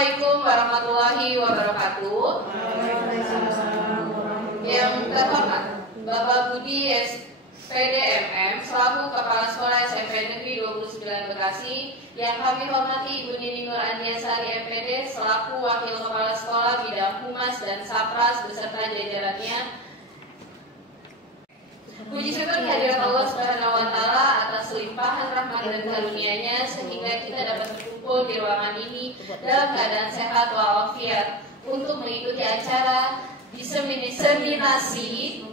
Assalamualaikum warahmatullahi wabarakatuh. Yang terhormat Bapak Budi SPDMM selaku Kepala Sekolah SMP Negeri 29 Bekasi, yang kami hormati Ibu Nini Nur Andiasari MPD selaku Wakil Kepala Sekolah Bidang Humas dan Sapras beserta jajarannya. Puji syukur kehadirat Allah Subhanahu wa Ta'ala atas limpahan rahmat dan karunia-Nya sehingga kita dapat berkumpul di ruangan ini dalam keadaan sehat walafiat untuk mengikuti acara diseminasi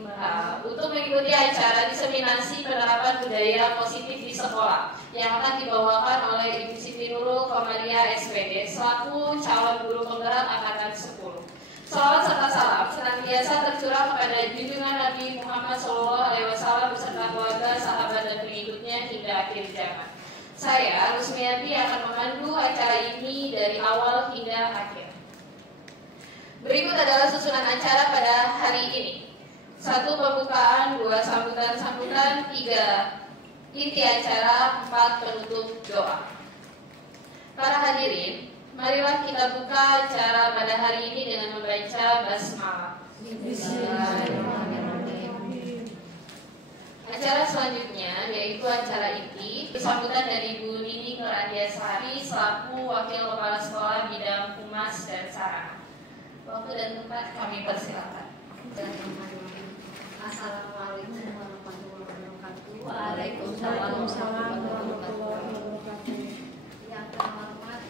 penerapan budaya positif di sekolah yang akan dibawakan oleh Ibu Siti Nurul Komaria SPD selaku calon guru penggerak angkatan 10. Salawat serta salam senantiasa tercurah kepada junjungan Nabi Muhammad SAW beserta keluarga, sahabat, dan pengikutnya hingga akhir zaman. Saya, Rusmiati, akan memandu acara ini dari awal hingga akhir. Berikut adalah susunan acara pada hari ini. 1. Pembukaan, 2. Sambutan-sambutan, 3. Inti acara, 4. Penutup doa. Para hadirin, marilah kita buka acara pada hari ini dengan membaca basmalah. Bismillahirrahmanirrahim. Acara selanjutnya yaitu acara inti, sambutan dari Bu Nini Nur Andiasari selaku Wakil Kepala Sekolah Bidang Humas dan Sarana. Waktu dan tempat kami persilakan. Assalamualaikum warahmatullahi wabarakatuh. Waalaikumsalam warahmatullahi wabarakatuh. Yang terhormat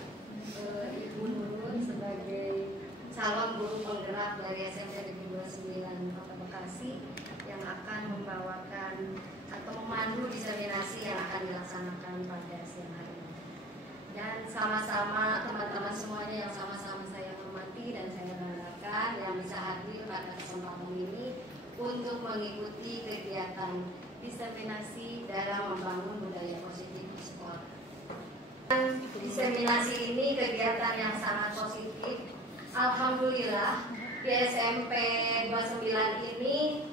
Ibu Nurul sebagai calon guru penggerak dari SMP Negeri 29 Kota Bekasi yang akan membawakan atau memandu diseminasi yang akan dilaksanakan pada siang hari ini. Dan sama-sama teman-teman semuanya yang sama-sama saya hormati dan saya banggakan yang bisa hadir pada kesempatan ini untuk mengikuti kegiatan diseminasi dalam membangun budaya positif di sekolah. Diseminasi ini kegiatan yang sangat positif. Alhamdulillah di SMP 29 ini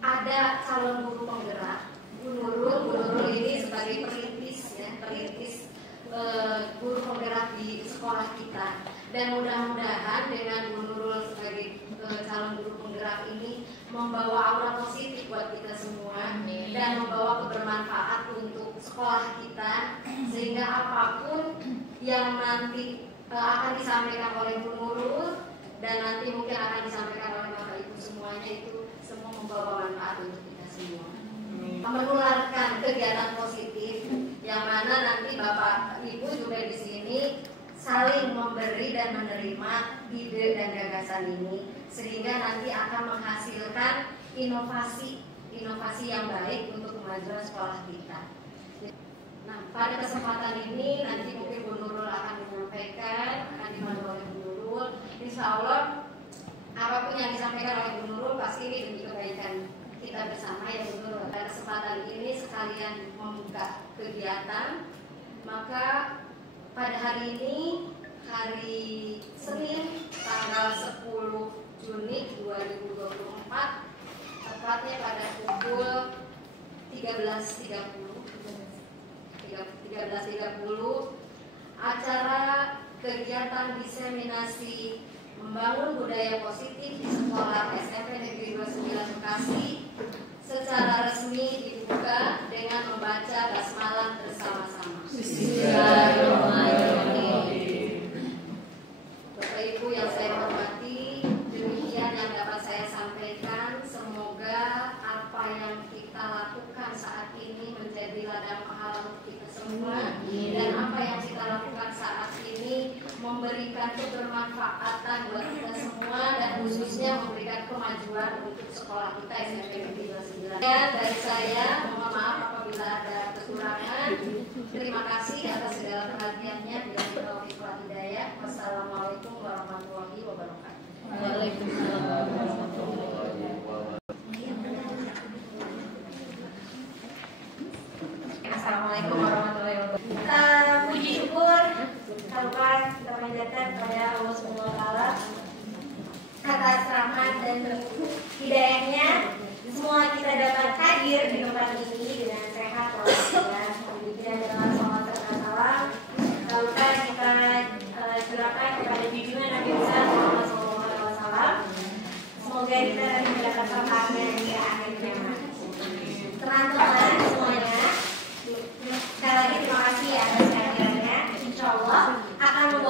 ada calon guru penggerak. Bu Nurul ini sebagai perintis guru penggerak di sekolah kita. Dan mudah-mudahan dengan Bu Nurul sebagai calon guru penggerak ini membawa aura positif buat kita semua dan membawa kebermanfaat untuk sekolah kita, sehingga apapun yang nanti akan disampaikan oleh Bu Nurul dan nanti mungkin akan disampaikan oleh Bapak Ibu semuanya itu semua membawa manfaat untuk kita semua, menularkan kegiatan positif yang mana nanti Bapak Ibu juga di sini saling memberi dan menerima ide dan gagasan ini sehingga nanti akan menghasilkan inovasi yang baik untuk kemajuan sekolah kita. Nah, pada kesempatan ini nanti mungkin Bu Nurul akan menyampaikan, akan dipandu oleh Bu Nurul. Insya Allah apapun yang disampaikan oleh Bu Nurul pasti ini demi kebaikan kita bersama ya Bu Nurul. Pada kesempatan ini sekalian membuka kegiatan, maka pada hari ini, hari Senin, tanggal 10 Juni 2024, tepatnya pada pukul 13.30, acara kegiatan diseminasi membangun budaya positif di sekolah SMP Negeri 29 Bekasi secara resmi dibuka dengan membaca basmalah bersama-sama. Bismillahirrahmanirrahim. Bapak Ibu yang saya hormati, demikian yang dapat saya sampaikan. Semoga apa yang kita lakukan saat ini menjadi ladang pahala untuk kita semua, dan apa yang kita lakukan saat ini memberikan kebermanfaatan buat kita semua dan khususnya memberikan kemajuan untuk sekolah kita SMP Negeri 29. Dari saya mohon maaf apabila ada kekurangan. Terima kasih atas segala perhatiannya. Billahi taufiq wal hidayah. Wassalamualaikum warahmatullahi wabarakatuh. Waalaikumsalam warahmatullahi wabarakatuh. Assalamualaikum warahmatullahi wabarakatuh. Puji syukur kita panjatkan kepada Allah Subhanahu wa Ta'ala atas rahmat dan hidayahnya. Semua kita dapat hadir di tempat ini dengan sehat walafiat. Demikian dengan salam serta salam. Lalu kita curahkan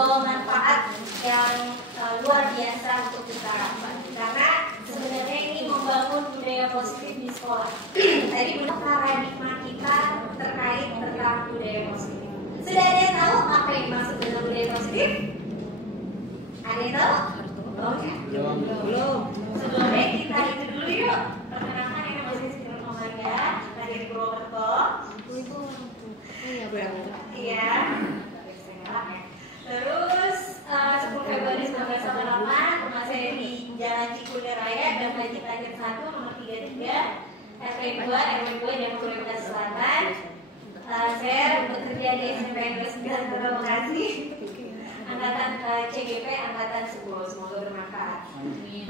membawa manfaat yang luar biasa untuk kita. Karena sebenarnya ini membangun budaya positif di sekolah. Tadi benar paradigma kita terkait tentang budaya positif. Sudah ada yang tahu apa yang dimaksud dengan budaya positif? Ada yang tahu? Belum. Sebelumnya kita itu dulu yuk. Perkenalkan yang masih Siti Nurholidah dari Purwokerto. Iya. Terus 10 Februari 1988 rumah saya di Jalan Cikunir Raya dan Haji Tajir 1 nomor 33 RW 2 RW 2 Depok Bekasi Selatan. Saya bekerja di SMP Negeri 9 Kota Bekasi. Angkatan CGP angkatan 10. Semoga bermanfaat. Amin.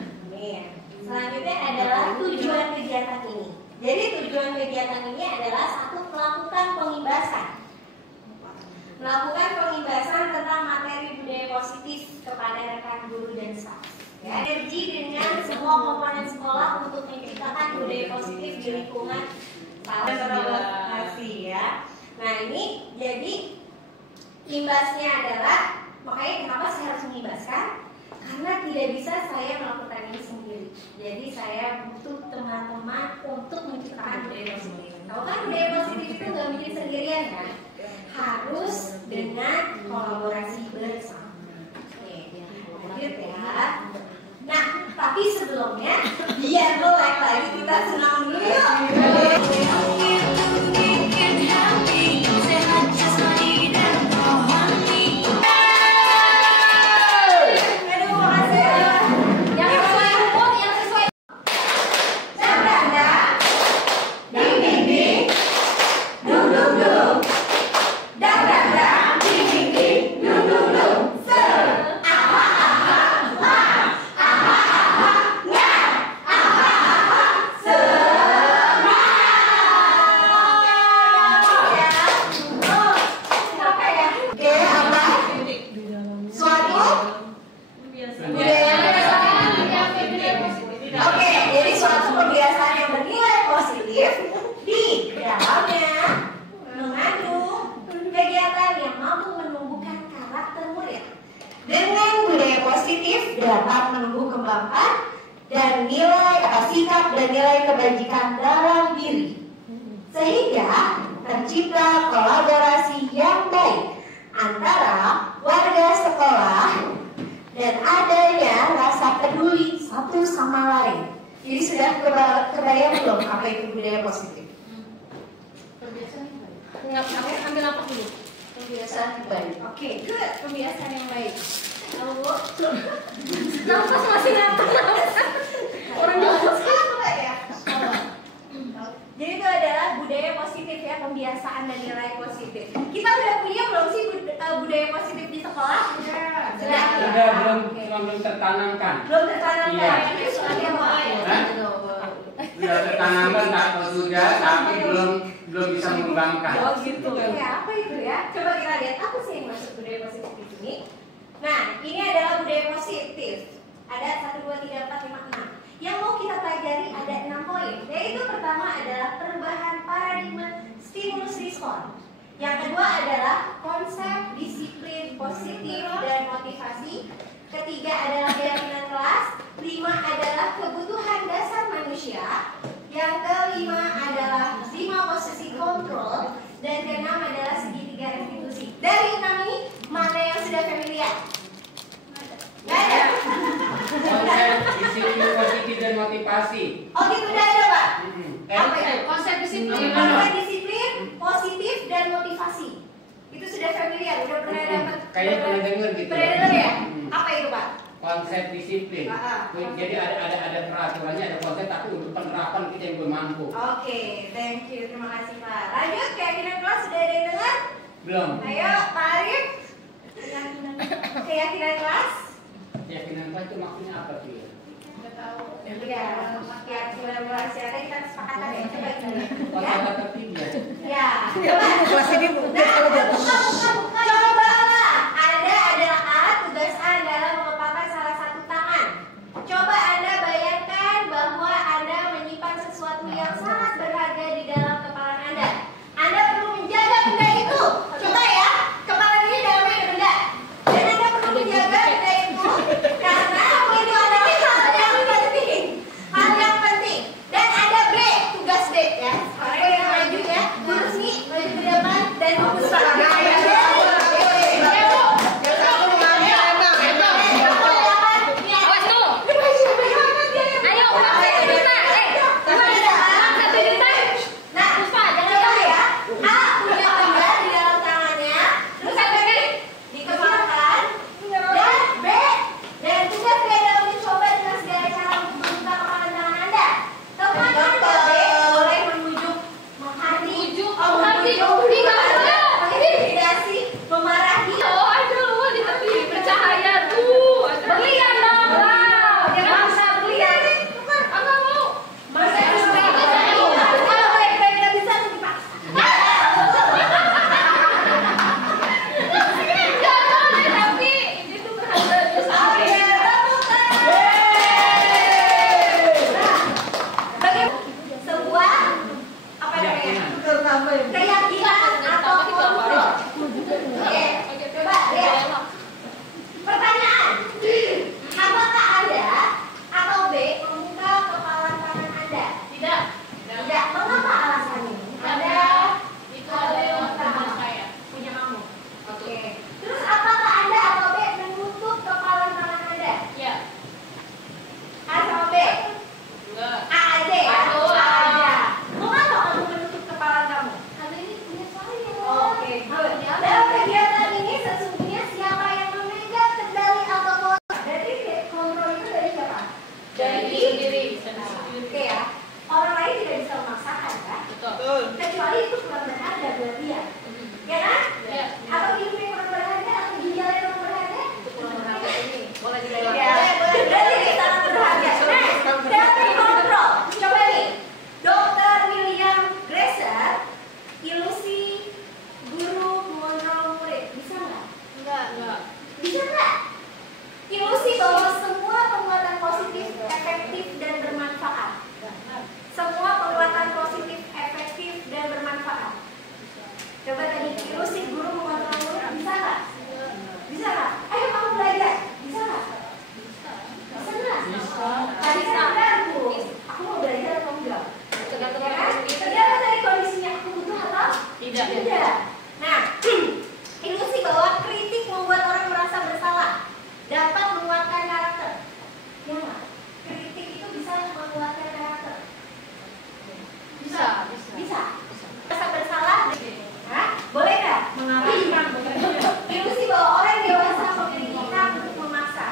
Selanjutnya adalah tujuan kegiatan ini. Jadi tujuan kegiatan ini adalah satu, melakukan pengibasan. Melakukan pengibasan tentang materi budaya positif kepada rekan guru dan staf. Ya, energi dengan semua komponen sekolah untuk menciptakan budaya positif di lingkungan sekolah ya. Nah ini jadi imbasnya adalah, makanya kenapa saya harus mengibaskan? Karena tidak bisa saya melakukan ini sendiri. Jadi saya butuh teman-teman untuk menciptakan budaya positif. Tahu kan budaya positif itu nggak bikin sendirian kan? Harus dengan kolaborasi bersama. Oke, lanjut ya. Nah, tapi sebelumnya biar melek lagi kita senang dulu yuk. dapat menumbuh kembangkan dan nilai sikap dan nilai kebajikan dalam diri, sehingga tercipta kolaborasi yang baik antara warga sekolah dan adanya rasa peduli satu sama lain. Jadi sudah kebayang belum apa itu budaya positif? Ambil apa dulu? Kebiasaan yang baik. Oke, good. Kebiasaan yang baik. Lalu, nafas masih nafas. Orang nafas apa ya? Jadi itu adalah budaya positif ya, pembiasaan dan nilai positif. Kita udah punya belum sih budaya positif di sekolah? Sudah. Belum tertanamkan. Belum tertanamkan. Iya. Ini soalnya apa ya? Sudah tertanamkan atau sudah, tapi belum bisa mengembangkan. Oh gitu. Ya, apa itu ya? Coba kita lihat apa sih yang masuk budaya positif di sini. Nah, ini adalah budaya positif. Ada 1, 2, 3, 4, 5, 6. Yang mau kita pelajari ada 6 poin. Yaitu pertama adalah perubahan paradigma stimulus respon. Yang kedua adalah konsep disiplin positif dan motivasi. Ketiga adalah keyakinan kelas. 5 adalah kebutuhan dasar manusia. Yang kelima adalah 5 posisi kontrol. Dan keenam adalah segitiga restitusi. Dari 6 ini mana yang sudah familiar? Gak ada. Konsep disiplin positif dan motivasi. Oh gitu, udah ada Pak? Apa itu? Konsep disiplin. Konsep disiplin, positif dan motivasi. Itu sudah familiar, udah pernah dapat? Kayaknya pernah dengar gitu. Pernah dengar ya? Apa itu Pak? Konsep disiplin. Jadi ada peraturannya, ada konsep, tapi untuk penerapan kita yang belum mampu. Oke, thank you, terima kasih Pak. Lanjut, keyakinan kelas sudah ada yang dengar? Belum. Ayo Pak Arif. Keyakinan kelas? Keyakinan kelas itu maksudnya apa sih? Iya, keyakinan kelas ya. Kita kesepakatan ya, coba kita lihat. Konsep tertiga. Ya, coba. Kelas ini buka. Cobalah. Anda adalah A, tugas Anda adalah mengepalkan salah satu tangan. Coba Anda bayangkan bahwa Anda menyimpan sesuatu yang sangat berharga di dalam kepala Anda. Anda perlu menjaga benda itu. Coba ya, kepala ini dalamnya ada benda. Dan Anda Bisa nggak? Ilusi bahwa semua penguatan positif efektif dan bermanfaat. Semua penguatan positif efektif dan bermanfaat. Coba tadi ilusi guru mengontrol murid, bisa nggak? Bisa nggak? Ayo kamu belajar, bisa nggak? Bisa nggak? Tadi kan aku mau belajar atau enggak? Tergantung dari kondisinya aku butuh atau tidak. Nah, ilusi bahwa kritik membuat orang merasa bersalah dapat menguatkan karakter. Ya nggak? Kritik itu bisa menguatkan karakter. Bisa. Rasa bersalah. Hah? Boleh nggak? Mengapa? Ilusi bahwa orang dewasa memiliki hak untuk memaksa.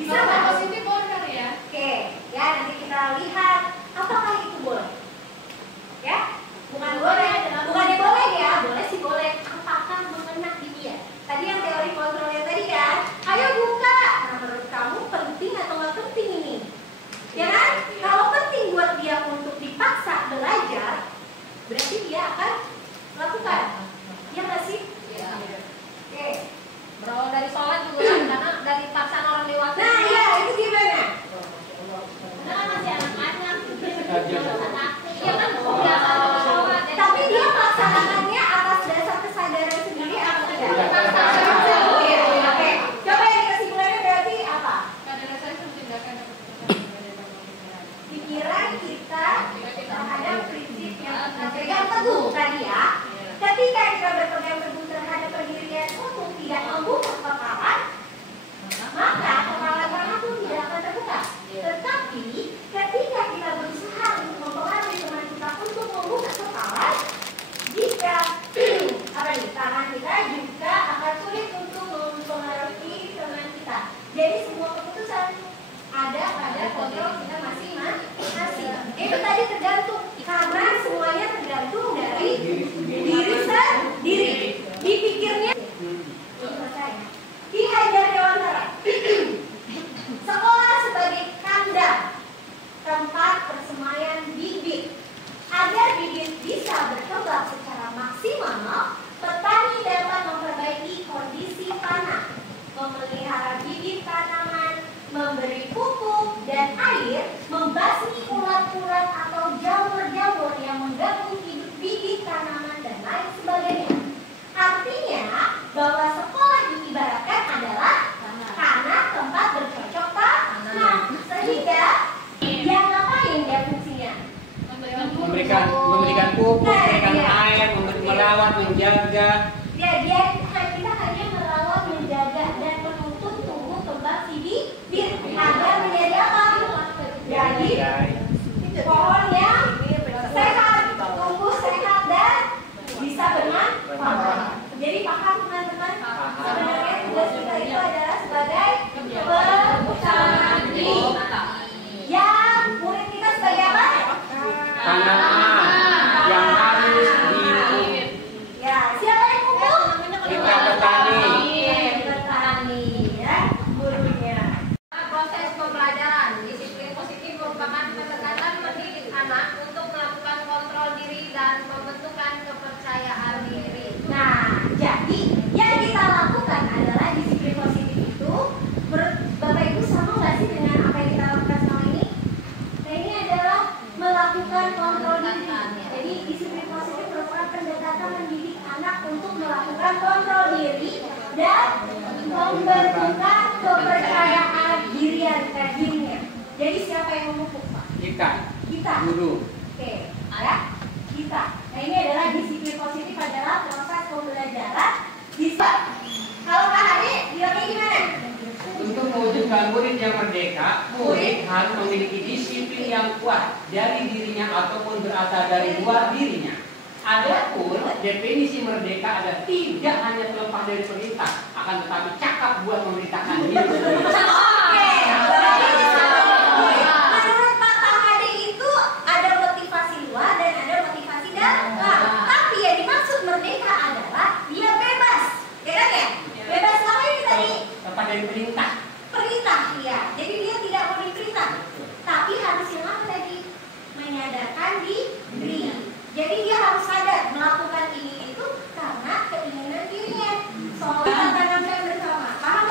Bisa nggak? Positif boleh ya. Oke, ya nanti kita lihat apakah itu boleh. Ya, bukan boleh ya, boleh sih boleh. Apakah mengena di dia? Tadi yang teori kontrolnya tadi kan, ayo buka. Nah, menurut kamu penting atau nggak penting ini? Ya kan? Kalau penting buat dia untuk dipaksa belajar, berarti dia akan lakukan. Ya nggak sih? Iya. Oke. Berawal dari sholat juga kan, karena dari paksaan orang dewasa. Nah, iya itu gimana? Karena kan masih anak-anak. Iya kan? Tapi dia paksanaannya atas dasar kesadaran sendiri atau tidak? Oke. Coba yang kesimpulannya berarti apa? Pada dasarnya itu tindakan Pikiran kita terhadap prinsip yang kita pegang teguh tadi ya. Ketika kita berpegang teguh terhadap pendirian untuk tidak membuka kepala, maka kepala kita pun tidak akan terbuka. Tetapi ketika kita berusaha untuk mempengaruhi teman kita untuk membuka kepala, jika tangan kita juga akan sulit untuk mempengaruhi teman kita. Jadi semua keputusan ada pada kontrol kita masing-masing. Itu tadi tergantung, karena semuanya tergantung dari diri sendiri. Dipikirnya Ki Hajar Dewantara. Sekolah sebagai kandang tempat persemaian bibit. Agar bibit bisa berkembang secara maksimal, petani dapat memperbaiki kondisi tanah, memelihara bibit tanaman, memberi pupuk dan air, membasmi ulat-ulat atau jamur-jamur yang mengganggu hidup bibit tanaman dan lain sebagainya. Artinya bahwa sekolah diibaratkan adalah tanah tempat bercocok tanam. Sehingga yang ngapain dia fungsinya? Memberikan pupuk, memberikan air, merawat, menjaga. Dia kita hanya merawat, menjaga dan menuntut tumbuh kembang si bibit agar menjadi apa? Jadi pohon yang sehat, tumbuh sehat dan bisa bermanfaat. Jadi paham teman-teman? Sebenarnya tugas kita itu adalah sebagai petani. Yang murid kita sebagai apa? Tanaman yang harus Ya, siapa yang pupuk? kita petani. Petani ya, gurunya. Proses pembelajaran disiplin positif merupakan pendekatan mendidik anak untuk melakukan kontrol diri dan pembentukan kepercayaan diri. Nah, jadi yang kita lakukan adalah disiplin positif itu. Menurut Bapak Ibu sama nggak sih dengan apa yang kita lakukan selama ini? Nah, ini adalah melakukan kontrol diri. Jadi disiplin positif merupakan pendekatan mendidik anak untuk melakukan kontrol diri dan membentukkan kepercayaan dirinya. Jadi siapa yang memupuk, Pak? Kita. Guru. Oke, ya, kita. Nah, ini adalah disiplin positif adalah proses pembelajaran. Bisa. Kalau Kak Ade, bilangnya gimana? Untuk mewujudkan murid yang merdeka, murid harus memiliki disiplin yang kuat dari dirinya ataupun berasal dari luar dirinya. Adapun definisi merdeka adalah tidak hanya terlepas dari perintah, akan tetapi cakap buat memerintahkan diri sendiri. Oke. Menurut Pak Ade itu ada motivasi luar dan ada motivasi dalam. Tapi yang dimaksud merdeka adalah dia bebas. Ya kan ya? Bebas apa ini tadi? Lepas dari perintah. Perintah, ya. Jadi dia tidak mau diperintah. Tapi harus yang apa tadi? Menyadarkan diri. Jadi dia harus sadar melakukan ini itu karena keinginan dirinya. Soal kita tanamkan bersama. Paham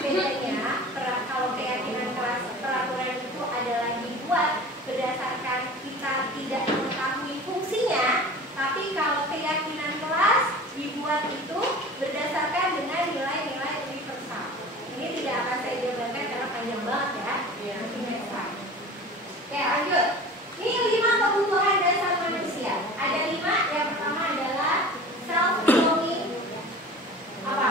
bedanya kalau keyakinan kelas peraturan itu adalah dibuat berdasarkan kita tidak mengetahui fungsinya, tapi kalau keyakinan kelas dibuat itu berdasarkan dengan nilai-nilai universal. Ini tidak akan saya jabarkan karena panjang banget ya. Mungkin next slide. Oke, lanjut. Ini 5 kebutuhan dasar manusia. Ada 5. Yang pertama adalah self-belonging. Apa?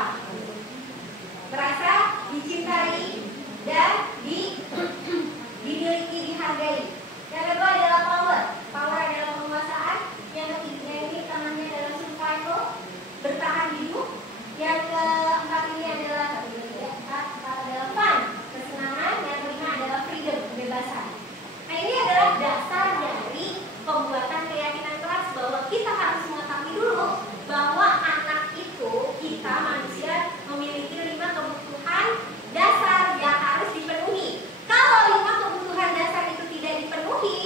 Merasa dicintai dan dimiliki, dihargai. Yang kedua adalah power. Power adalah penguasaan. Yang ketiga ini namanya adalah survival, bertahan hidup. Yang keempat ini adalah fun, kesenangan. Yang kelima adalah freedom, kebebasan. Nah, ini adalah dasar dari pembuatan keyakinan kelas bahwa kita harus mengetahui dulu bahwa anak itu, kita manusia memiliki 5 kebutuhan dasar yang harus dipenuhi. Kalau 5 kebutuhan dasar itu tidak dipenuhi,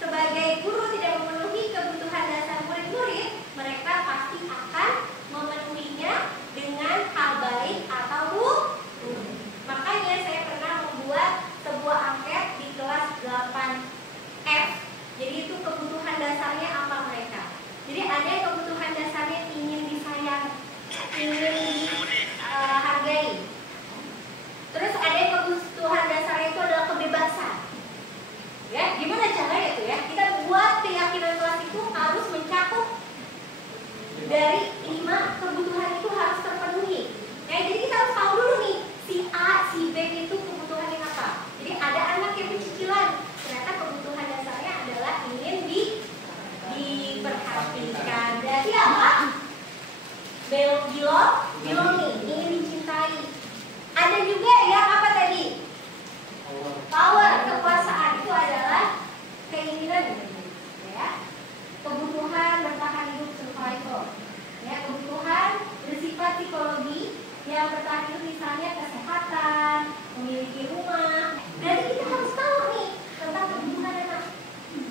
sebagai guru tidak memenuhi kebutuhan dasar murid-murid, mereka pasti akan memenuhinya dengan hal baik atau buruk. Makanya saya pernah membuat sebuah angket di kelas 8F. Jadi itu kebutuhan dasarnya apa mereka. Jadi ada yang kebutuhan dasarnya ingin disayang, ingin dihargai. Terus ada yang kebutuhan dasarnya itu adalah kebebasan. Ya, gimana caranya tuh ya? Kita buat keyakinan kelas itu harus mencakup dari 5 kebutuhan itu harus terpenuhi. Ya, jadi kita harus tahu dulu nih, si A, si B itu kebutuhannya apa. Jadi ada anak yang bercicilan, ternyata kebutuhan dasarnya adalah ingin diperhatikan. Berarti apa? Belonging, ingin dicintai. Ada juga yang apa tadi? Power, kekuasaan. Itu adalah keinginan, ya. Kebutuhan bertahan hidup, survival. Ya, kebutuhan bersifat psikologi yang bertahan hidup, misalnya kesehatan, memiliki rumah. Jadi kita harus tahu nih tentang kebutuhan anak.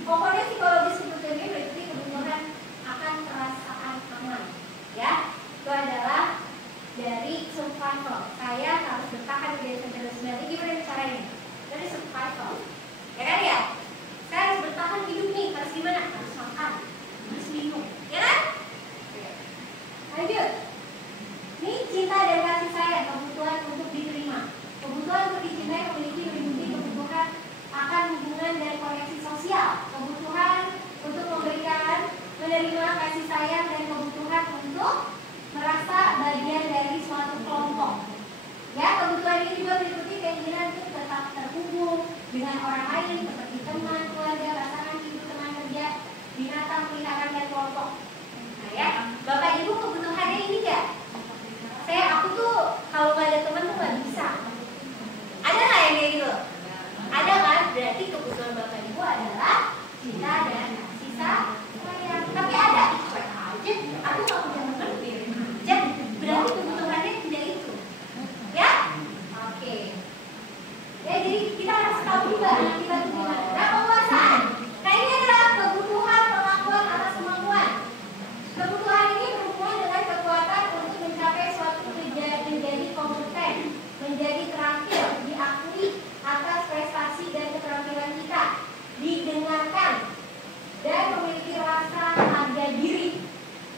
Pokoknya psikologis sebetulnya berarti kebutuhan akan perasaan aman. Ya, itu adalah dari survival. Saya harus bertahan di desa terus. Gimana caranya? Dari survival. Ya kan ya? Saya harus bertahan hidup nih. Harus gimana? Harus makan, harus minum. Ya kan? Lanjut. Ini cinta dan kasih sayang, kebutuhan untuk diterima. Kebutuhan untuk dicintai memiliki meliputi kebutuhan akan hubungan dan koneksi sosial, kebutuhan untuk memberikan, menerima kasih sayang, dan kebutuhan untuk merasa bagian dari suatu kelompok. Ya, kebutuhan ini juga meliputi keinginan untuk tetap terhubung dengan orang lain seperti teman, keluarga, pasangan hidup, teman kerja, binatang peliharaan, dan kelompok. Nah ya, Bapak Ibu kebutuhannya ini enggak? Aku tuh kalau nggak ada teman tuh nggak bisa. Ada nggak yang kayak gitu? Ada kan? Berarti kebutuhan Bapak Ibu adalah cinta dan kasih sayang. Tapi ada cuek aja, aku nggak punya teman, biarin aja. Berarti kebutuhannya tidak itu. Ya? Oke. Ya, jadi kita harus tahu juga anak kita itu gimana. Nah, penguasaan. Nah, ini adalah kebutuhan pengakuan atas kemampuan. Kebutuhan ini berhubungan dengan kekuatan untuk mencapai suatu menjadi kompeten, menjadi terampil, diakui atas prestasi dan keterampilan kita, didengarkan, dan memiliki rasa harga diri.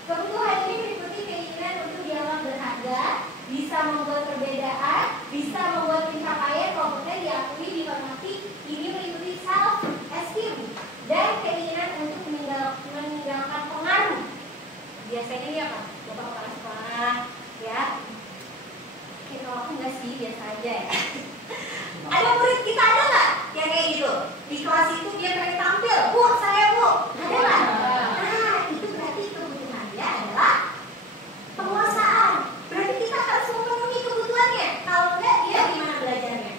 Kebutuhan ini meliputi keinginan untuk dianggap berharga, bisa membuat perbedaan, bisa membuat pencapaian kompeten diakui, dihormati. Ini meliputi self-esteem dan keinginan untuk meninggalkan pengaruh. Biasanya ini apa? Bapak kepala sekolah, ya. Oke, kalau aku enggak sih, biasa aja ya. Ada murid kita ada nggak yang kayak gitu? Di kelas itu dia pengen tampil, Bu, saya Bu. Ada nggak? Nah, itu berarti kebutuhannya adalah penguasaan. Berarti kita harus memenuhi kebutuhannya. Kalau enggak, dia gimana belajarnya?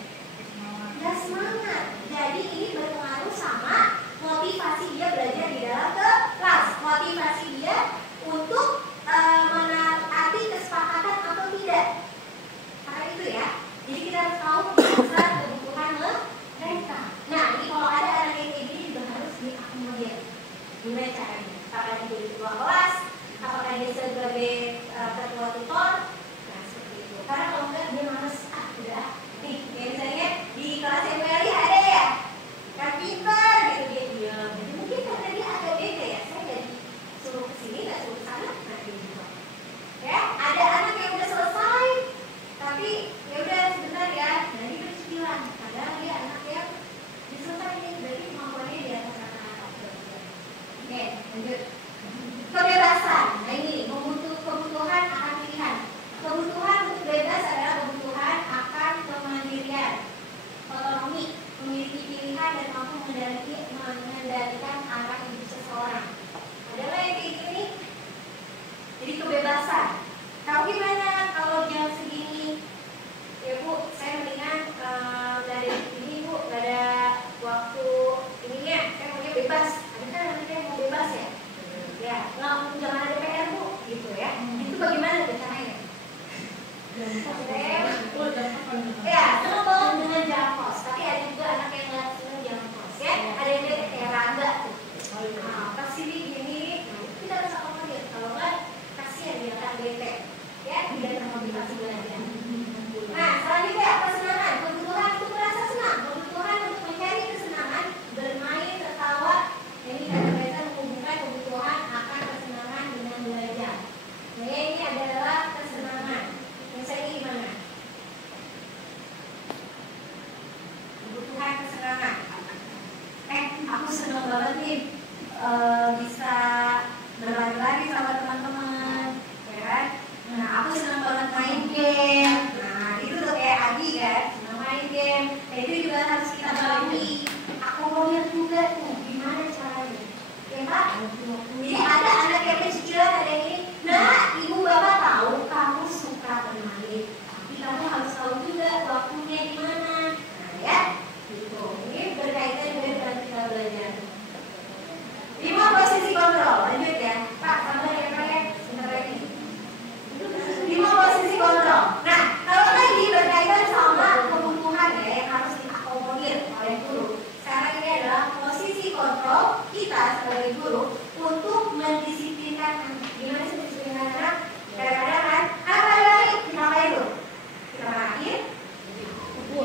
Nggak semangat. Jadi ini berpengaruh sama motivasi dia belajar di dalam kelas. Motivasi dia untuk menaati kesepakatan atau tidak. Karena itu ya. Jadi kita harus tahu Ya, senang banget dengan jangkos. Tapi ada juga anak yang nggak senang jangkos ya. Ada yang beda kayak Rangga tuh. Nah, pas ini gini, kita harus akomodir. Kalau nggak, kasihan dia kan bete. Ya, tidak termotivasi belajar. Nah, selanjutnya kesenangan. Kebutuhan untuk merasa senang, kebutuhan untuk mencari kesenangan, bermain, tertawa. Ini kata-kata menghubungkan kebutuhan akan kesenangan dengan belajar. Nah, ini adalah kesenangan. Yang saya ini gimana? Kebutuhan kesenangan. Aku senang banget nih bisa berlari-lari sama teman-teman, ya kan? Nah, aku senang banget main game. Nah, itu tuh kayak Adi kan, senang main game. Nah, itu juga harus kita lalui. Aku mau lihat juga tuh gimana caranya. Ya Pak? Jadi ada anak yang kecicilan, ada yang ini. Nah, ibu bapak tahu kamu suka bermain, tapi kamu harus tahu juga waktunya di mana. Nah, ya, gitu. Ini berkaitan dengan kita belajar. 5 posisi kontrol. Lanjut ya, Pak. Sabar ya Pak ya. Sebentar lagi. 5 posisi kontrol. Nah, kalau tadi berkaitan sama kebutuhan ya yang harus diakomodir oleh guru. Sekarang ini adalah posisi kontrol kita sebagai guru untuk mendisiplinkan anak. Gimana sih mendisiplinkan anak? Kadang-kadang kan, apa lagi? Kita ngapain dulu? Kita marahin,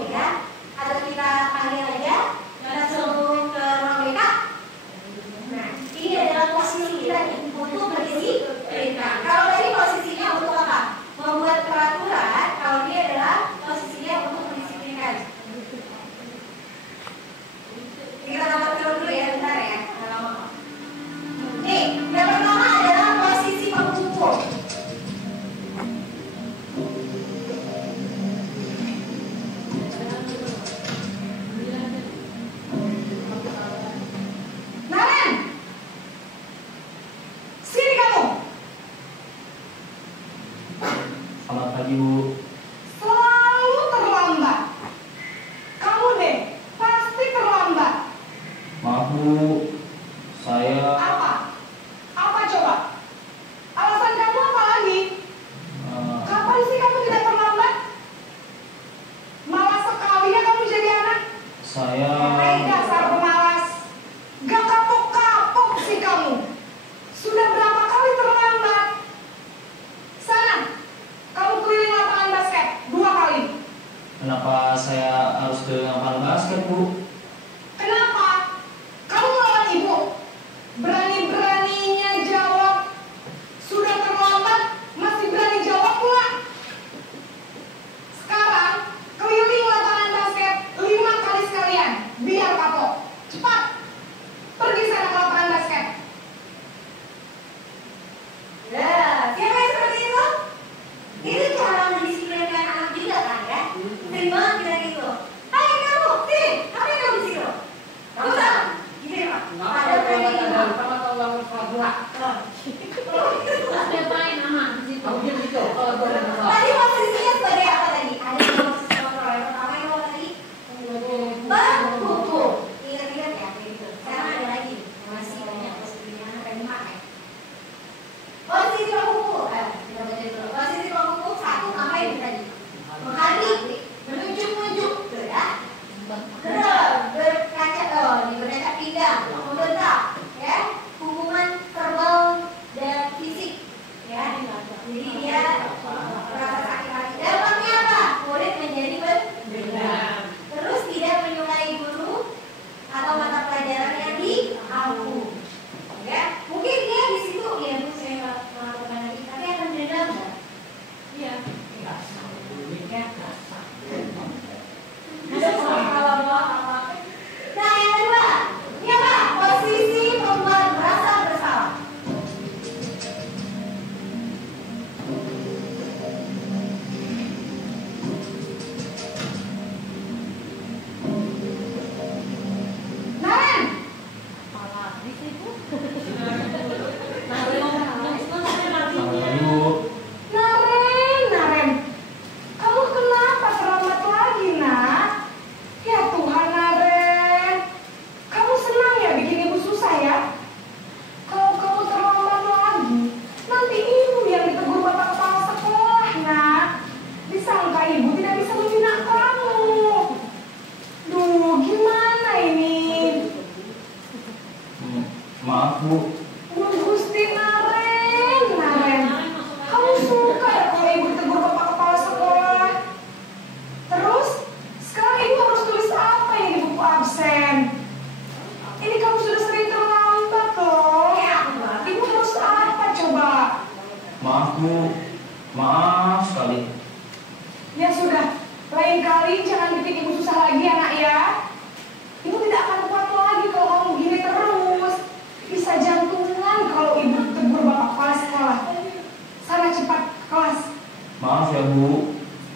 ya? Atau kita panggil aja, langsung ke ruang BK. Nah, ini adalah posisi kita nih untuk mendisiplinkan. Kalau tadi posisinya untuk apa? Membuat peraturan. Kalau ini adalah posisinya untuk mendisiplinkan. Kita nomor dulu ya, bentar ya. Nih, yang pertama adalah posisi pemukul. Naran, sini kamu. Selamat pagi, Bu. Selalu terlambat. Kamu deh, pasti terlambat. Maaf, Bu. Saya Apa? Apa coba? Alasan kamu apa lagi? Kapan sih kamu tidak terlambat? Malas sekali ya kamu jadi anak. saya Dasar pemalas. Gak kapok-kapok sih kamu. Sudah berapa kali terlambat? Sana, kamu keliling lapangan basket 2 kali. kenapa saya harus ke lapangan basket, Bu? Kenapa? Kamu melawan ibu. Berani-beraninya jawab. Sudah terlambat, masih berani jawab pula. Sekarang, keliling lapangan basket 5 kali sekalian. Biar kapok. Cepat. Pergi sana ke lapangan basket. Ya, siapa yang seperti itu? Itu cara mendisiplinkan anak juga kan ya? Sering banget kita gitu. Hai kamu, sini, apa yang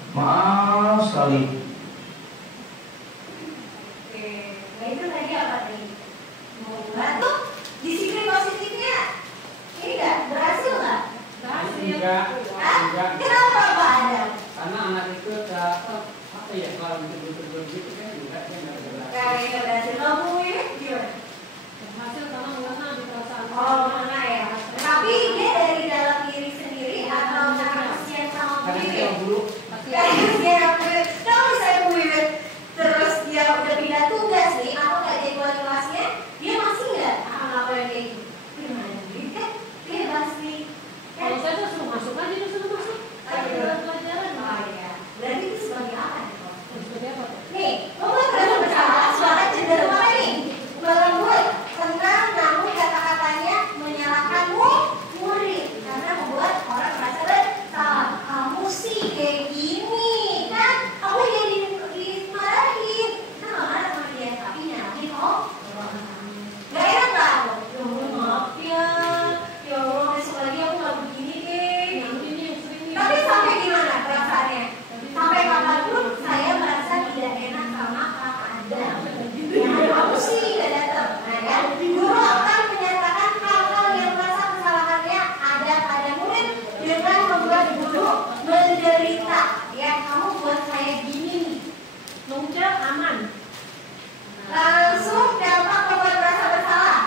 Maaf sekali. Oke, nah itu tadi apa nih? Mau bantu disiplin positifnya ini nggak berhasil nggak? Enggak. Hah? Kenapa Pak Adam? Karena anak itu apa ya, kalau betul-betul gitu kan enggak berhasil. Nggak berhasil. Kamu ini gimana? Hasil karena mengena di perasaan. Oh, mana ya? Tapi dia dari dalam diri sendiri atau karena kesian sama Karena diri? dia dulu Kalau saya Wiwit terus dia udah pindah tugas nih, atau nggak jadi wali kelasnya, dia masih nggak akan ngelakuin kayak gitu? Gimana? Kan bebas nih. Kalau saya tuh suruh masuk aja, suruh masuk. Ada pelajaran. Oh iya. Berarti itu sebagai apa nih? Sebagai apa? Nih, membuat merasa bersalah, suara cenderung apa nih? Melembut, tenang, namun kata-katanya menyalahkanmu murid karena membuat orang merasa bersalah. Kamu sih kayak gini, kan? Kamu jadi dimarahin. Kita nggak marah sama dia, tapi nyalahin nggak enak nggak? Ya Allah, maaf ya. Ya Allah, besok lagi aku nggak begini deh. Yang ini yang sering ini. Tapi sampai gimana perasaannya? Sampai kapanpun saya merasa tidak enak sama Kak Adam. Ya, aku sih nggak datang. Nah, kan? Guru akan menyatakan hal-hal yang merasa kesalahannya ada pada murid dengan membuat guru menderita. Ya, kamu buat saya gini nih. Nungcal aman. Langsung dampak membuat merasa bersalah.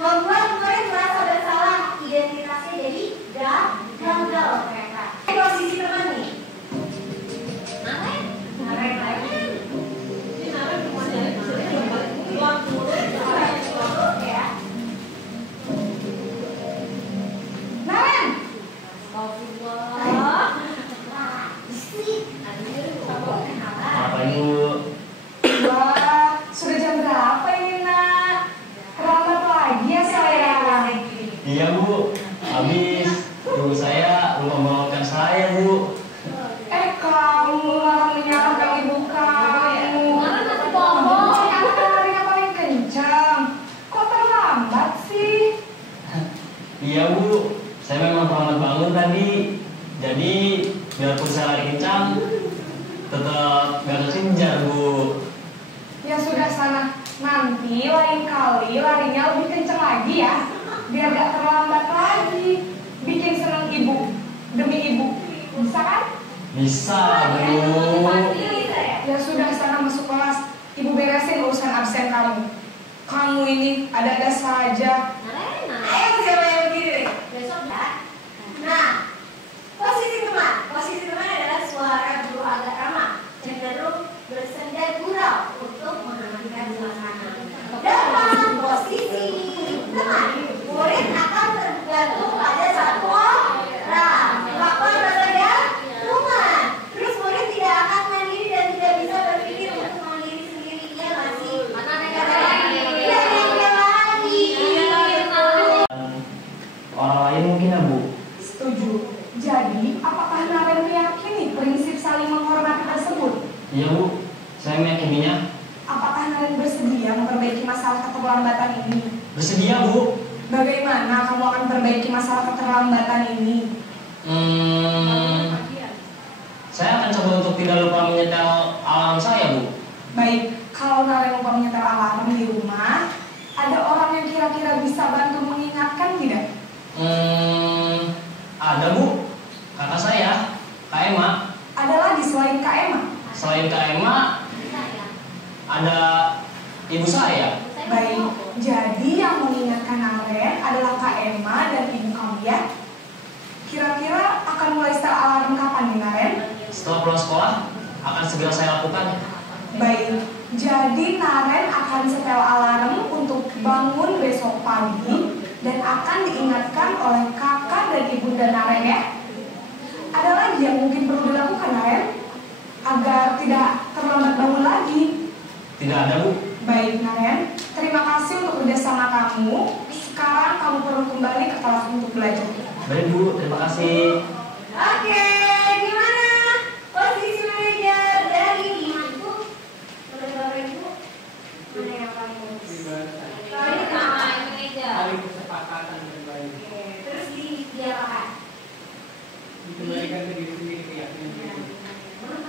Membuat murid merasa bersalah, identitasnya jadi gagal mereka. Posisi teman nih. Naren lagi. Ini nara rumahnya keluar mulut. Ya. Naren. Astagfirullah. Apa Ibu? Wah, sudah jam berapa ini nak? Terlambat lagi ya saya. Iya Bu, habis guru saya lupa membawakan saya Bu. Kamu malah menyalahkan ibu kamu. Mana nasi bohong? Aku kan larinya paling kencang. Kok terlambat sih? Iya Bu, saya memang terlambat bangun tadi. Jadi biarpun saya lari kencang, tetap gak kekejar Bu. Ya sudah sana. Nanti lain kali larinya lebih kencang lagi ya. Biar gak terlambat lagi. Bikin senang ibu. Demi ibu. Bisa kan? Bisa Bu. Ya sudah sana masuk kelas. Ibu beresin urusan absen kamu. Kamu ini ada-ada saja. Ayo siapa yang begini nih? Besok ya. Nah, posisi teman adalah suara guru agak ramah, cenderung bersenda gurau untuk mengamankan suasana. Dalam posisi teman, murid akan tergantung pada satu orang. Faktor bergantungan. Terus murid tidak akan mandiri dan tidak bisa berpikir untuk mandiri sendiri. Dia masih mana yang lagi? Orang lain mungkin ya Bu. Setuju. Jadi, apakah Naren meyakini prinsip saling menghormati tersebut? Iya Bu, saya meyakininya. Apakah Naren bersedia memperbaiki masalah keterlambatan ini? Bersedia Bu. Bagaimana kamu akan perbaiki masalah keterlambatan ini? Saya akan coba untuk tidak lupa menyetel alarm saya Bu. Baik, kalau Naren lupa menyetel alarm di rumah, ada orang yang kira-kira bisa bantu mengingatkan tidak? Ada Bu, kakak saya, Kak Emma. Ada lagi selain Kak Emma? Selain Kak Emma, ada ibu saya. Baik, jadi yang mengingatkan Naren adalah Kak Emma dan ibu kamu ya? Kira-kira akan mulai setel alarm kapan nih Naren? Setelah pulang sekolah, akan segera saya lakukan. Baik, jadi Naren akan setel alarm untuk bangun besok pagi dan akan diingatkan oleh kakak dan ibunda Naren ya. Ada lagi yang mungkin perlu dilakukan Naren agar tidak terlambat bangun lagi? Tidak ada Bu. Baik Naren, terima kasih untuk kerjasama kamu. Sekarang kamu perlu kembali ke kelas untuk belajar. Baik Bu, terima kasih. Oke, gimana posisi manajer dari ibu? Menurut Bapak Ibu, mana yang paling bagus? Kalau ini kenapa manajer? Paling kesepakatan terbaik. Oke, terus diapakan? Dikembalikan ke diri sendiri keyakinan diri. Menurut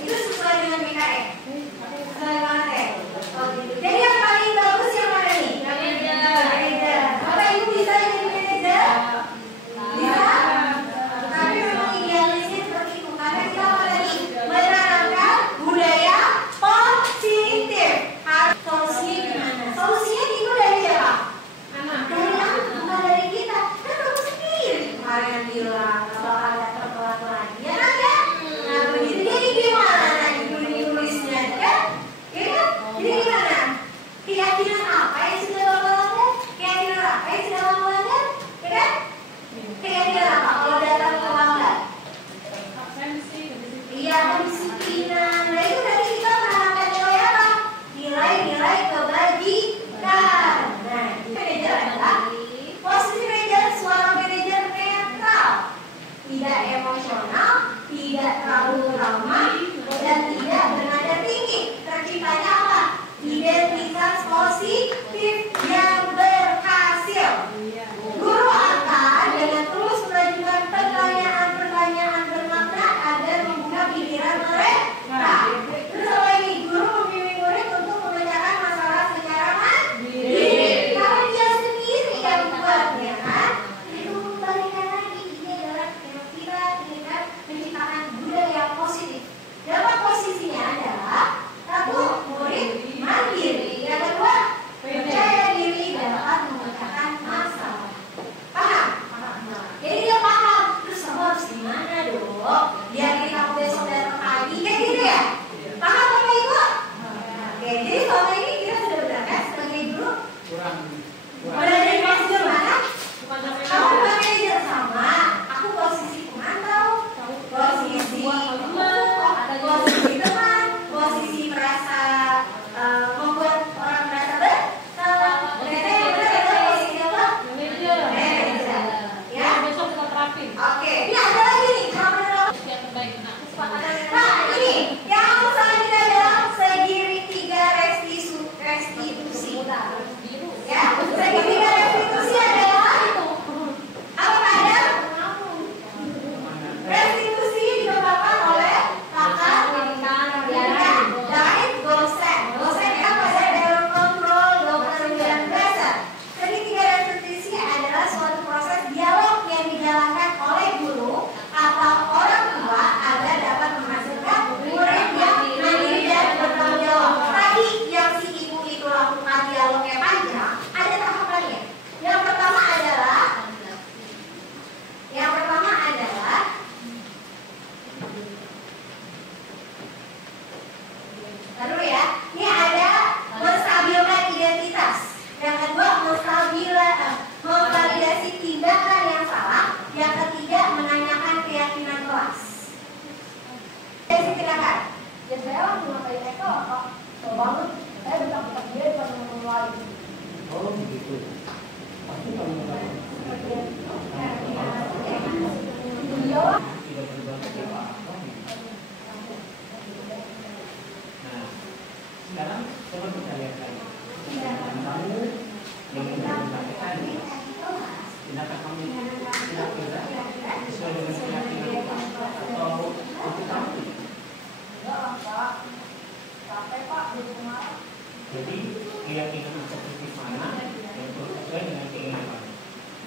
Itu sesuai dengan BKN. Sesuai banget ya. Oh gitu. Jadi yang paling bagus yang mana nih? Manajer. Bapak Ibu bisa jadi manajer? Bisa. Tapi memang idealisnya seperti itu. Karena kita apa tadi? Menerapkan budaya positif. Solusinya gimana? Solusinya itu dari siapa? Dari anak, bukan dari kita. Kan kamu sendiri kemarin yang bilang kalau ada terpelat lagi, ya kan ya? Nah begitu jadi gimana ibu nulisnya kan? Ya kan? Jadi gimana? Keyakinan apa yang sudah Bapak langgar? Keyakinan apa yang sudah Bapak langgar? Ya kan? Keyakinan apa kalau datang ke langgar? Iya, kedisiplinan. Nah itu berarti kita menerapkan nilai apa? Nilai-nilai kebajikan. Nah, manajer adalah posisi manajer, suara manajer netral, tidak emosional, tidak terlalu ramah, dan tidak bernada tinggi. Terciptanya apa? Identitas positif yang berhasil. Guru akan dengan terus mengajukan pertanyaan-pertanyaan bermakna agar membuka pikiran mereka. Terus apa lagi? Guru membimbing murid untuk memecahkan masalah secara mandiri. Kalau dia sendiri yang buatnya kan, itu balikan lagi. Ini adalah yang kita inginkan menciptakan budaya positif. Dapat posisinya adalah satu, murid mandiri. Yang kedua, percaya diri dapat memecahkan masalah. Paham? Jadi dia paham. Terus kamu harus gimana dong? Biar kita besok datang pagi kayak gitu ya? Paham Bapak Ibu? Oke, jadi selama ini kita sudah berangkat sebagai guru. Udah dari manajer mana? Kamu bukan manajer sama. Aku posisi pemantau, posisi posisi teman, posisi merasa membuat orang merasa bersalah. Ternyata yang benar adalah posisi apa? Manajer. Ya. Oke, ini ada lagi nih. Nah, ini yang selanjutnya adalah segitiga restitusi. Ya, segitiga restitusi adalah apa Pak? Restitusi dikembangkan oleh kakak dan dosen. Dosennya apa ya? Dalam kontrol dokter dan dasar. Segitiga restitusi adalah suatu proses dialog yang dijalankan oleh guru atau orang tua agar dapat menghasilkan murid yang mandiri dan bertanggung jawab. Tadi yang si ibu itu lakukan dialognya panjang, ada tahapannya. Yang pertama adalah baru ya, ini ada menstabilkan identitas. Yang kedua memvalidasi tindakan yang salah. Yang ketiga menanyakan keyakinan kelas. Jadi silakan. Ya saya langsung ngapain Eko, Kak. Kalau bangun, saya bentak-bentak dia depan teman-teman lain. Oh begitu. Pasti kamu nggak Iya lah. tidak berubah apa-apa. Nah, sekarang coba kita lihat lagi. Tindakan kamu yang menggunakan tindakan kamu kira-kira sesuai dengan keyakinan atau untuk kamu. Enggak lah, Pak. Capek, Pak. Jadi kemarin. Jadi keyakinan positif mana yang sesuai dengan keinginan kamu?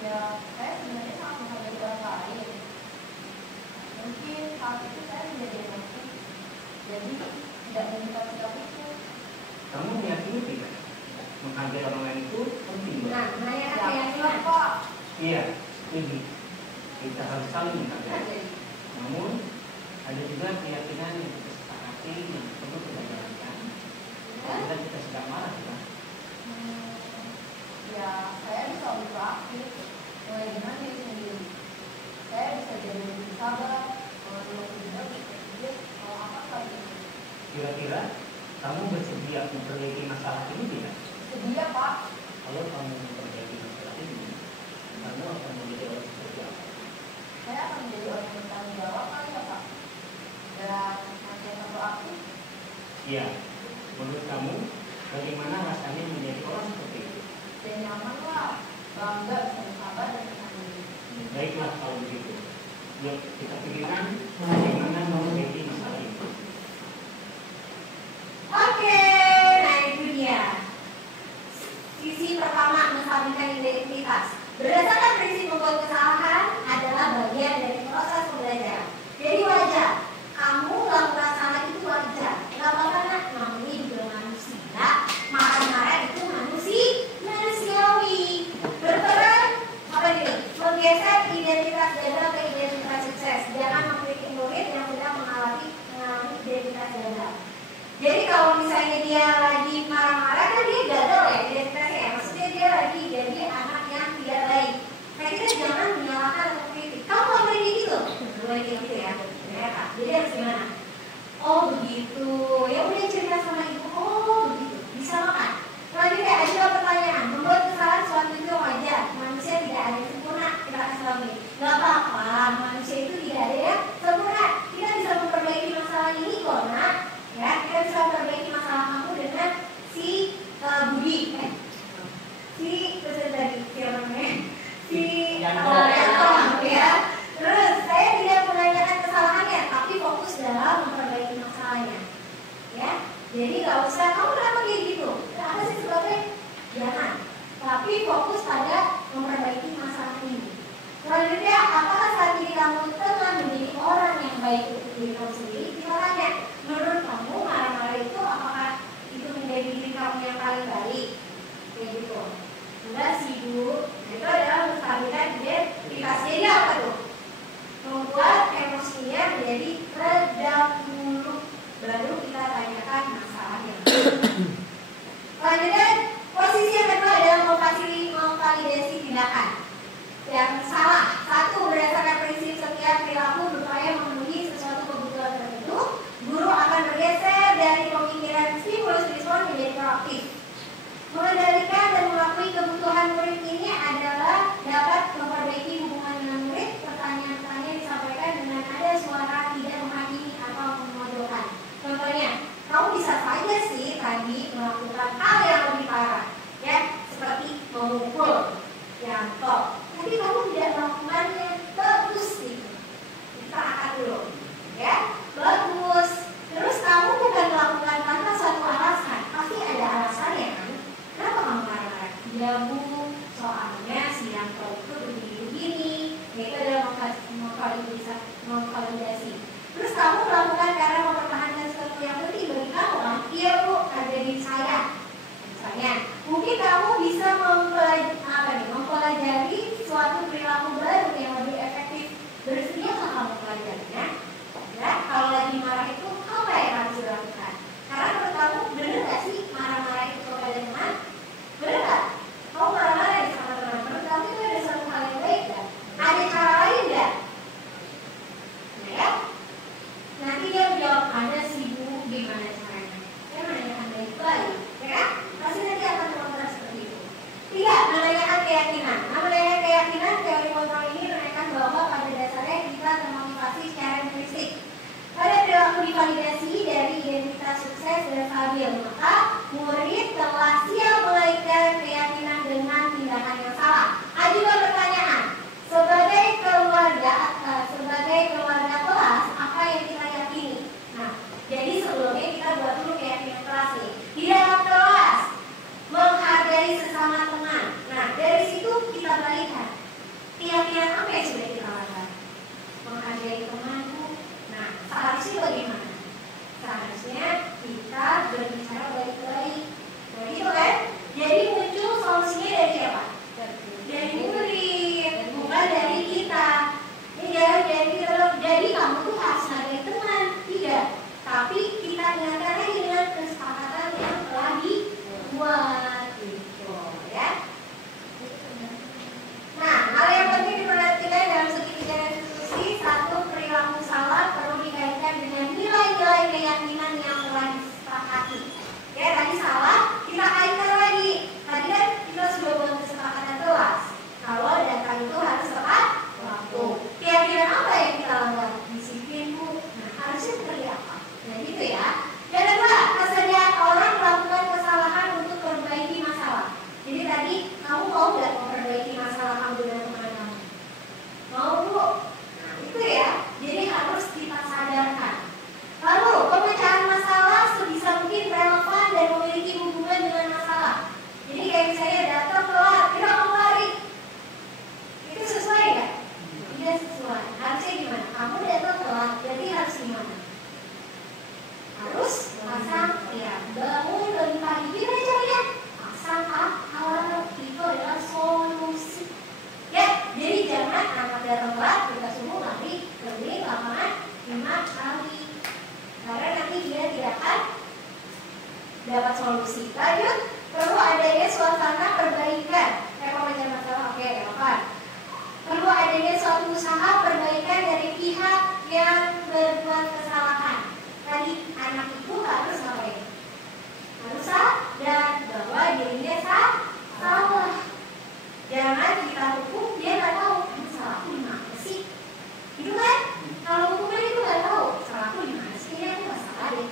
Ya, saya sebenarnya sangat menghargai orang lain. Mungkin saat itu saya menjadi emosi. Jadi tidak meminta sikap itu. Kamu meyakini tidak? Menghargai orang lain itu penting. Nah, menanyakan Ya, keyakinan. Pak. Iya, setuju. Kita harus saling menghargai. Namun ada juga keyakinan yang kita sepakati yang perlu kita jalankan. Dan kita sedang marah, kan? Ya, saya bisa lebih proaktif. Mulai dengan diri sendiri. Saya bisa jadi lebih sabar. Kalau dulu juga berpikir kalau apa kali ini. Kira-kira kamu bersedia memperbaiki masalah ini tidak? Sedia, Pak. Kalau kamu memperbaiki masalah ini, kamu akan menjadi orang seperti apa? Saya akan menjadi orang yang bertanggung jawab kali ya, Pak. Dan nanti yang proaktif. Iya. Menurut kamu, bagaimana rasanya menjadi orang seperti itu? Dan nyaman lah. Bangga bisa bersabar dan Baiklah kalau begitu. Yuk kita pikirkan bagaimana memperbaiki masalah Jadi kalau misalnya dia lagi marah-marah kan dia gagal ya identitasnya ya. Maksudnya dia lagi jadi anak yang tidak baik. Nah kita jangan menyalahkan atau kritik. Kamu nggak boleh gitu, boleh gitu ya. Jadi harus gimana? Oh begitu. Ya udah cerita sama ibu. Oh begitu. Bisa makan. Selanjutnya ada pertanyaan. Membuat kesalahan suatu itu wajar. Manusia tidak ada yang sempurna. Kita kasih tahu nih. Gak apa-apa. Manusia itu tidak ada yang sempurna. Kita bisa memperbaiki masalah ini kok, nak. Ya, kita bisa memperbaiki masalah kamu dengan si Budi. Si terus tadi siapa namanya? Si Yanto ya. Terus saya tidak menanyakan kesalahannya, tapi fokus dalam memperbaiki masalahnya. Ya. Jadi nggak usah kamu kenapa kayak gitu? Apa sih sebabnya? Jangan. Tapi fokus pada memperbaiki masalah ini. Selanjutnya, apakah saat ini kamu tengah menjadi orang yang baik untuk diri kamu sendiri? Kita tanya, menurut kamu marah-marah itu apakah itu menjadi diri kamu yang paling baik? Kayak gitu. Enggak sih Bu. Itu adalah menstabilkan identitas. Jadi apa tuh? Membuat emosinya menjadi redam dulu. Baru kita tanyakan masalahnya. Selanjutnya, posisi yang kedua adalah memvalidasi tindakan yang salah. Satu, berdasarkan prinsip setiap perilaku berupaya memenuhi sesuatu kebutuhan tertentu, guru akan bergeser dari pemikiran stimulus respon menjadi proaktif. Mengendalikan dan mengakui kebutuhan murid ini adalah dapat memperbaiki hubungan dengan murid. Pertanyaan-pertanyaan disampaikan dengan ada suara tidak menghakimi atau memojokkan. Contohnya, kamu bisa saja sih tadi melakukan hal yang lebih parah, ya, seperti memukul Yanto. Tapi kamu tidak melakukannya, bagus sih. Kita dulu, ya, bagus. Terus kamu bukan melakukan tanpa suatu alasan, pasti ada alasannya kan? Kenapa kamu marah-marah? Ya Bu, soalnya si Yanto itu begini-begini. Itu adalah memvalidasi. Terus kamu melakukan karena mempertahankan sesuatu yang penting bagi kamu kan? Iya Bu, ada di saya. Misalnya, mungkin kamu bisa mempelajari suatu perilaku baru yang lebih efektif. Bersedia nggak kamu pelajarinya? Ya, kalau lagi marah itu apa yang harus dilakukan? Karena menurut kamu benar nggak sih marah-marah itu kepada teman? Benar nggak? Kamu marah-marah sama teman? Menurut kamu itu ada suatu hal yang baik nggak? Ada cara lain nggak? Nah ya, nanti dia jawab ada sih Bu, gimana caranya? Dia menanyakan baik-baik, ya kan? Pasti nanti akan terlalu seperti itu. Tiga, menanyakan keyakinan. Nah, menanyakan keyakinan, teori kontrol ini menanyakan bahwa pada dasarnya kita termotivasi secara empiristik. Pada perilaku divalidasi dari identitas sukses dan stabil, maka murid telah siap mengaitkan keyakinan dengan tindakan yang salah. Ajukan pertanyaan, sebagai keluarga kelas, apa yang kita yakini? Nah, jadi sebelumnya kita buat dulu keyakinan kelas nih. Di dalam kelas, menghargai sesama teman. Nah, dari situ kita balikan. Keyakinan apa yang sudah kita lakukan? Menghargai temanku. Nah, seharusnya bagaimana? Seharusnya kita berbicara baik-baik. Nah, gitu kan? Jadi muncul solusinya dari siapa? Dari murid, bukan dari kita. Ya, jadi kamu tuh harus menghargai teman, tidak. Tapi kita ingatkan lagi dengan kesepakatan yang telah dibuat, gitu ya. Nah, hal yang penting diperhatikan dalam segitiga diskusi, satu, perilaku salah perlu dikaitkan dengan nilai-nilai keyakinan yang telah disepakati. dapat solusi. Lanjut, perlu adanya suasana perbaikan. Pemecah masalah, oke, relevan. Perlu adanya suatu usaha perbaikan dari pihak yang berbuat kesalahan. Tadi anak itu harus ngapain? Harus sadar bahwa dirinya salah. Jangan kita hukum dia nggak tahu salahku di mana sih, gitu kan? Kalau hukuman itu nggak tahu salahku di mana sih, ini aku nggak salah deh.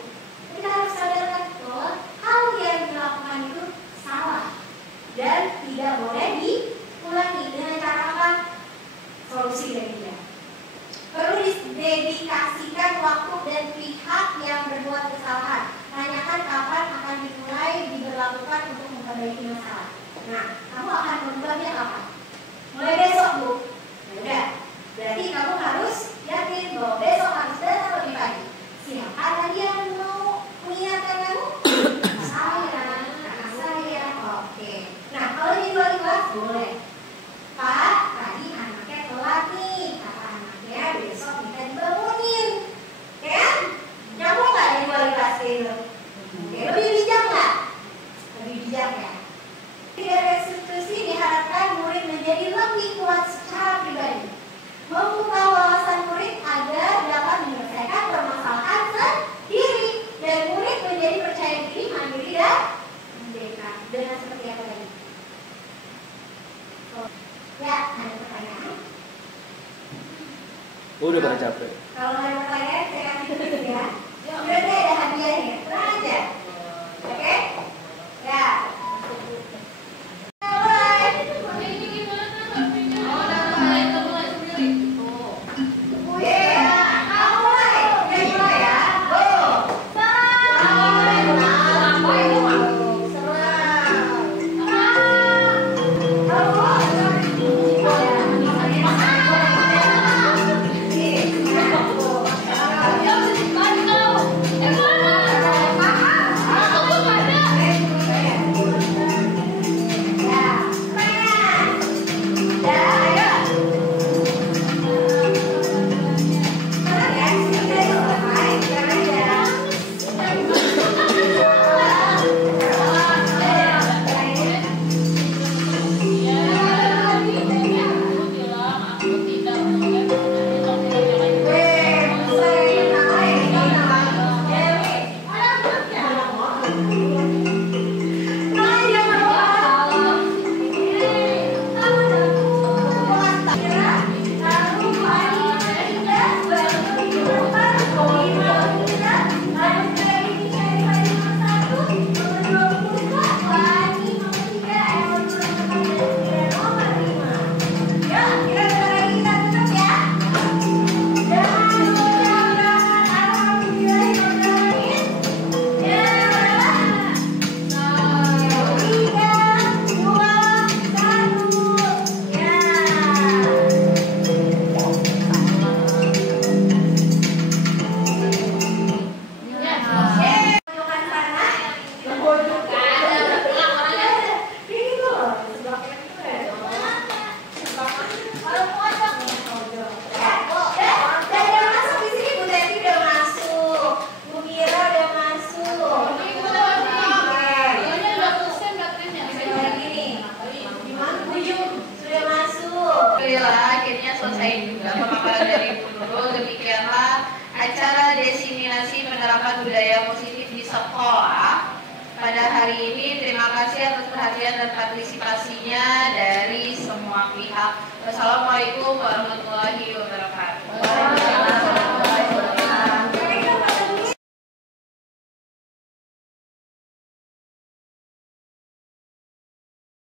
Kita harus sadarkan bahwa hal yang dilakukan itu salah dan tidak boleh diulangi. Dengan cara apa? Solusi dari dia. Perlu didedikasikan waktu dan pihak yang berbuat kesalahan. Tanyakan kapan akan dimulai diberlakukan untuk memperbaiki masalah. Nah, kamu akan membuatnya kapan? Mulai besok, Bu. Ya udah. Berarti kamu harus yakin bahwa besok harus datang lebih pagi. Siapa tadi yang mau mengingatkan kamu? Saya. Oke. Nah, kalau di luar kelas boleh. Pak, tadi anaknya telat nih. Kata anaknya besok minta dibangunin. Ya kan? Kamu nggak di luar kelas itu? Oke, lebih bijak nggak? Lebih bijak ya. Tidak restitusi diharapkan murid menjadi lebih kuat secara pribadi, membuka wawasan murid agar dapat menyelesaikan permasalahan sendiri, dan murid menjadi percaya diri, mandiri dan merdeka. Dengan seperti apa tadi? Ya, ada pertanyaan? Udah pada capek. Kalau ada pertanyaan, saya kasih tips ya. Berarti ada hadiahnya, tenang aja. Oke? Ya. penerapan budaya positif di sekolah pada hari ini. Terima kasih atas perhatian dan partisipasinya dari semua pihak. Wassalamualaikum warahmatullahi wabarakatuh.